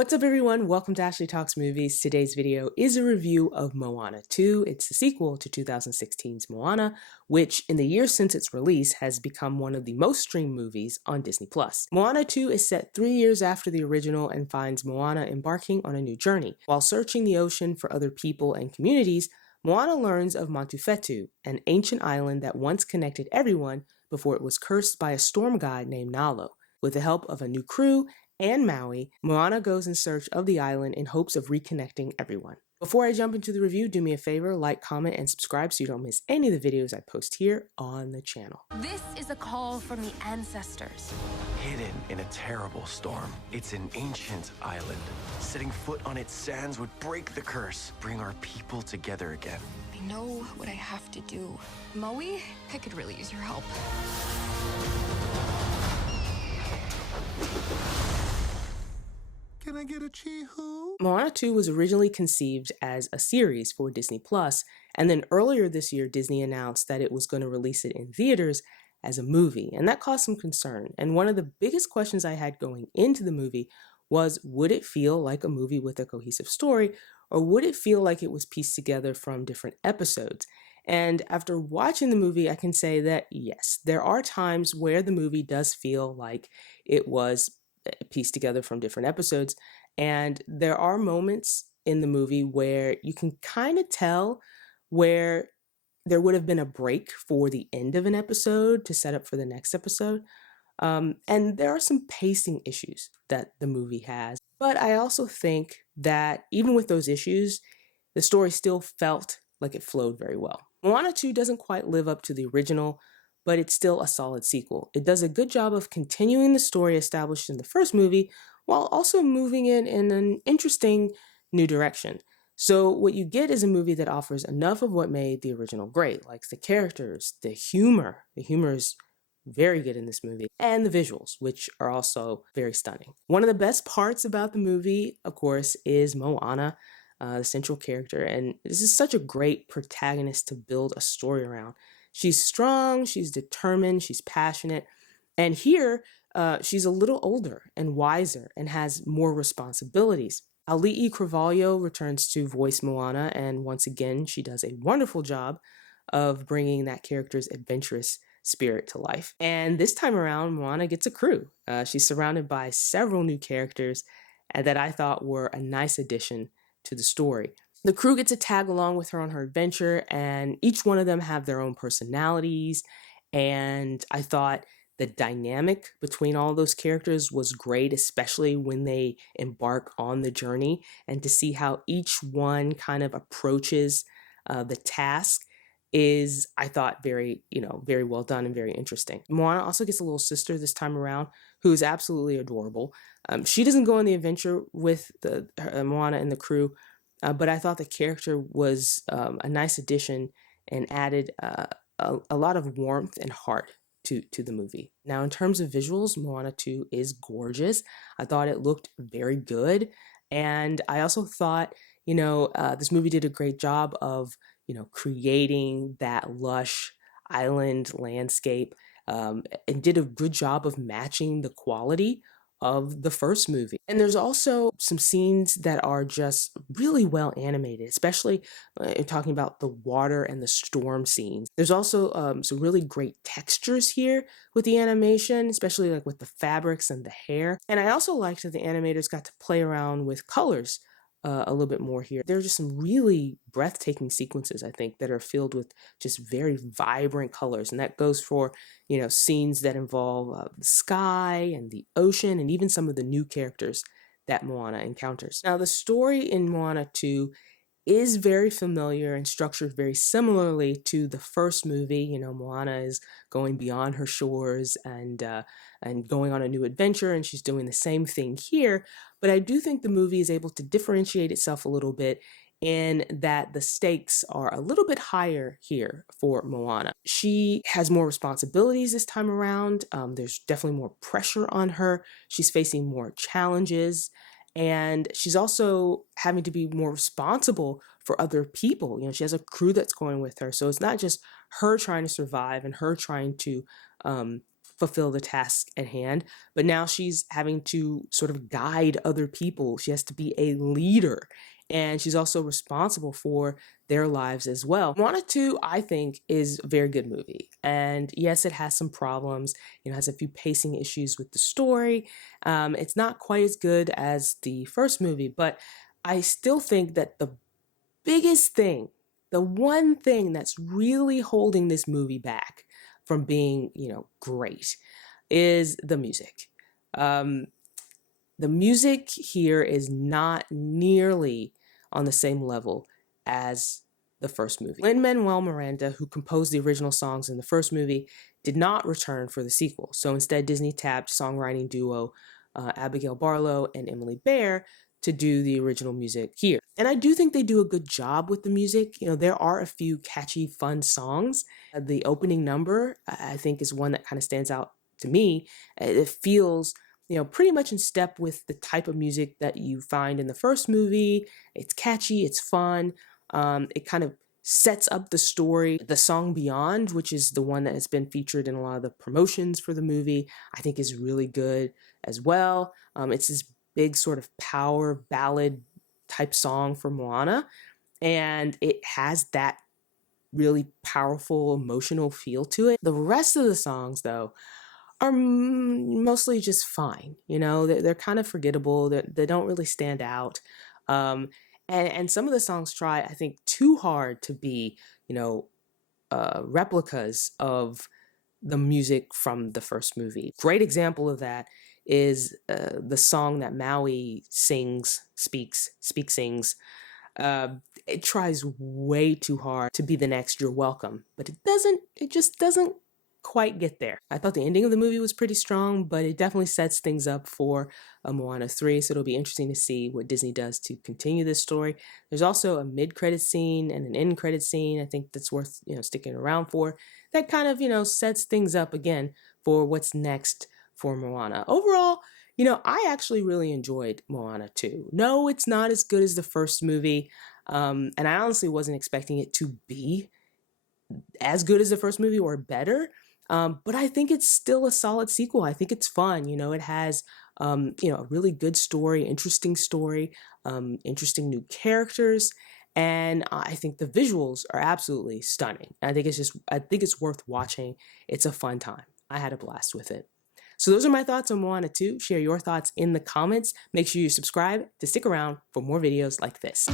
What's up everyone? Welcome to Ashley Talks Movies. Today's video is a review of Moana 2. It's the sequel to 2016's Moana, which in the years since its release has become one of the most streamed movies on Disney+. Moana 2 is set 3 years after the original and finds Moana embarking on a new journey. While searching the ocean for other people and communities, Moana learns of Matafeo, an ancient island that once connected everyone before it was cursed by a storm god named Nalo. With the help of a new crew and Maui, Moana goes in search of the island in hopes of reconnecting everyone. Before I jump into the review, do me a favor, like, comment, and subscribe so you don't miss any of the videos I post here on the channel. This is a call from the ancestors. Hidden in a terrible storm, it's an ancient island. Setting foot on its sands would break the curse, bring our people together again. I know what I have to do. Maui, I could really use your help. Can I get a chee-hoo? Moana 2 was originally conceived as a series for Disney+, and then earlier this year Disney announced that it was going to release it in theaters as a movie, and that caused some concern. And one of the biggest questions I had going into the movie was, would it feel like a movie with a cohesive story, or would it feel like it was pieced together from different episodes? And after watching the movie, I can say that yes, there are times where the movie does feel like it was pieced together from different episodes, and there are moments in the movie where you can kind of tell where there would have been a break for the end of an episode to set up for the next episode. And there are some pacing issues that the movie has, but I also think that even with those issues, the story still felt like it flowed very well. Moana 2 doesn't quite live up to the original, but it's still a solid sequel. It does a good job of continuing the story established in the first movie while also moving it in an interesting new direction. So what you get is a movie that offers enough of what made the original great, like the characters, the humor. The humor is very good in this movie, and the visuals, which are also very stunning. One of the best parts about the movie, of course, is Moana, the central character, and this is such a great protagonist to build a story around. She's strong, she's determined, she's passionate, and here she's a little older and wiser and has more responsibilities. Auli'i Cravalho returns to voice Moana, and once again, she does a wonderful job of bringing that character's adventurous spirit to life. And this time around, Moana gets a crew. She's surrounded by several new characters that I thought were a nice addition to the story. The crew gets to tag along with her on her adventure, and each one of them have their own personalities, and I thought the dynamic between all those characters was great, especially when they embark on the journey, and to see how each one kind of approaches the task is, I thought, very well done and very interesting. Moana also gets a little sister this time around who is absolutely adorable. She doesn't go on the adventure with Moana and the crew, but I thought the character was a nice addition and added a lot of warmth and heart to the movie. Now, in terms of visuals, Moana 2 is gorgeous. I thought it looked very good. And I also thought, this movie did a great job of, creating that lush island landscape and did a good job of matching the quality of the first movie. And there's also some scenes that are just really well animated, especially talking about the water and the storm scenes. There's also some really great textures here with the animation, especially like with the fabrics and the hair. And I also liked that the animators got to play around with colors a little bit more here. There are just some really breathtaking sequences, I think, that are filled with just very vibrant colors. And that goes for, scenes that involve the sky and the ocean and even some of the new characters that Moana encounters. Now, the story in Moana 2 is very familiar and structured very similarly to the first movie. Moana is going beyond her shores and going on a new adventure, and she's doing the same thing here. But I do think the movie is able to differentiate itself a little bit in that the stakes are a little bit higher here for Moana. She has more responsibilities this time around. There's definitely more pressure on her. She's facing more challenges. And she's also having to be more responsible for other people. She has a crew that's going with her. So it's not just her trying to survive and her trying to fulfill the task at hand, but now she's having to sort of guide other people. She has to be a leader, and she's also responsible for their lives as well. Moana 2, I think, is a very good movie. And yes, it has some problems. It has a few pacing issues with the story. It's not quite as good as the first movie, but I still think that the biggest thing, the one thing that's really holding this movie back from being, great is the music. The music here is not nearly on the same level as the first movie. Lin-Manuel Miranda, who composed the original songs in the first movie, did not return for the sequel. So instead, Disney tapped songwriting duo Abigail Barlow and Emily Bear to do the original music here. And I do think they do a good job with the music. There are a few catchy, fun songs. The opening number, I think, is one that kind of stands out to me. It feels, pretty much in step with the type of music that you find in the first movie. It's catchy, it's fun. It kind of sets up the story. The song Beyond, which is the one that has been featured in a lot of the promotions for the movie, I think is really good as well. It's this big sort of power ballad type song for Moana, and it has that really powerful emotional feel to it. The rest of the songs, though, are mostly just fine. They're kind of forgettable. They don't really stand out. And some of the songs try, I think, too hard to be, replicas of the music from the first movie. Great example of that is the song that Maui sings. It tries way too hard to be the next You're Welcome, but it just doesn't quite get there. I thought the ending of the movie was pretty strong, but it definitely sets things up for a Moana 3, so it'll be interesting to see what Disney does to continue this story. There's also a mid-credit scene and an end-credit scene I think that's worth, sticking around for. That kind of, sets things up again for what's next for Moana. Overall, I actually really enjoyed Moana 2. No, it's not as good as the first movie, and I honestly wasn't expecting it to be as good as the first movie or better. But I think it's still a solid sequel. I think it's fun. It has, a really good story, interesting new characters. And I think the visuals are absolutely stunning. I think it's worth watching. It's a fun time. I had a blast with it. So those are my thoughts on Moana 2. Share your thoughts in the comments. Make sure you subscribe to stick around for more videos like this.